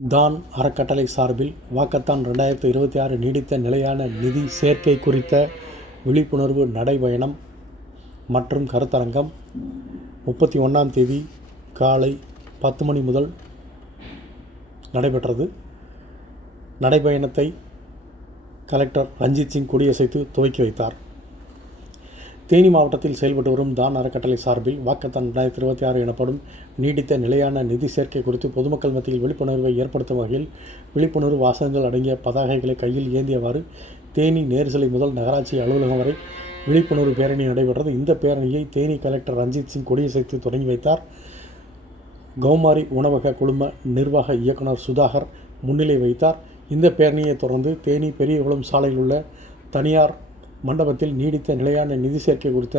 தான் அறக்கட்டளை சார்பில் வாக்கத்தான் 2026 நீடித்த நிலையான நிதி சேர்க்கை குறித்த விழிப்புணர்வு நடைபயணம் மற்றும் கருத்தரங்கம் 31ஆம் தேதி காலை 10 மணி முதல் நடைபெற்றது. நடைபயணத்தை கலெக்டர் ரஞ்சித் சிங் கொடியசைத்து துவக்கி வைத்தார். தேனி மாவட்டத்தில் செயல்பட்டு வரும் தான் அறக்கட்டளை சார்பில் வாக்கத்தான் 2026 எனப்படும் நீடித்த நிலையான நிதி சேர்க்கை குறித்து பொதுமக்கள் மத்தியில் விழிப்புணர்வை ஏற்படுத்தும் வகையில் விழிப்புணர்வு வாசகங்கள் அடங்கிய பதாகைகளை கையில் ஏந்தியவாறு தேனி நேர்சிலை முதல் நகராட்சி அலுவலகம் வரை விழிப்புணர்வு பேரணி நடைபெற்றது. இந்த பேரணியை தேனி கலெக்டர் ரஞ்சித் சிங் கொடியசைத்து தொடங்கி வைத்தார். கௌமாரி உணவக குழும நிர்வாக இயக்குனர் சுதாகர் முன்னிலை வைத்தார். இந்த பேரணியை தொடர்ந்து தேனி பெரியகுளம் சாலையில் உள்ள தனியார் மண்டபத்தில் நீடித்த நிலையான நிதி சேர்க்கை குறித்த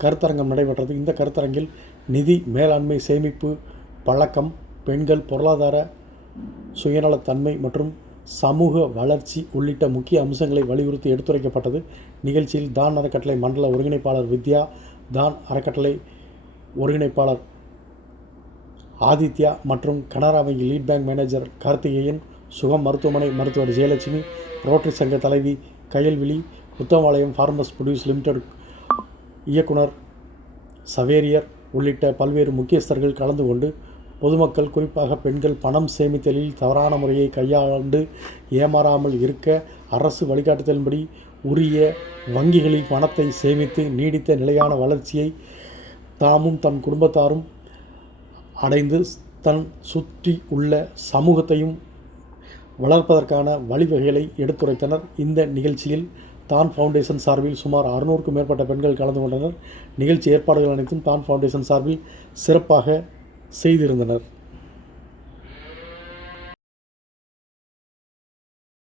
கருத்தரங்கம் நடைபெற்றது. இந்த கருத்தரங்கில் நிதி மேலாண்மை, சேமிப்பு பழக்கம், பெண்கள், பொருளாதார சுயநலத்தன்மை மற்றும் சமூக வளர்ச்சி உள்ளிட்ட முக்கிய அம்சங்களை வலியுறுத்தி எடுத்துரைக்கப்பட்டது. நிகழ்ச்சியில் தான் அறக்கட்டளை மண்டல ஒருங்கிணைப்பாளர் வித்யா, தான் அறக்கட்டளை ஒருங்கிணைப்பாளர் ஆதித்யா மற்றும் கனரா வங்கி லீட் பேங்க் மேனேஜர் கார்த்திகேயன், சுகம் மருத்துவமனை மருத்துவர் ஜெயலட்சுமி, ரோட்டரி சங்க தலைவி Kayalvizhi, Uthamapalayam farmers produce limited இயக்குனர் சவேரியர் உள்ளிட்ட பல்வேறு முக்கியஸ்தர்கள் கலந்து கொண்டு பொதுமக்கள், குறிப்பாக பெண்கள் பணம் சேமித்தலில் தவறான முறையை கையாண்டு ஏமாறாமல் இருக்க அரசு வழிகாட்டுதலின்படி உரிய வங்கிகளில் பணத்தை சேமித்து நீடித்த நிலையான வளர்ச்சியை தாமும் தன் குடும்பத்தாரும் அடைந்து தன் சுற்றி உள்ள சமூகத்தையும் வளர்ப்பதற்கான வழிவகைகளை எடுத்துரைத்தனர். இந்த நிகழ்ச்சியில் தான் ஃபவுண்டேஷன் சார்பில் சுமார் 600க்கும் மேற்பட்ட பெண்கள் கலந்து கொண்டனர். நிகழ்ச்சி ஏற்பாடுகள் அனைத்தும் தான் ஃபவுண்டேஷன் சார்பில் சிறப்பாக செய்திருந்தனர்.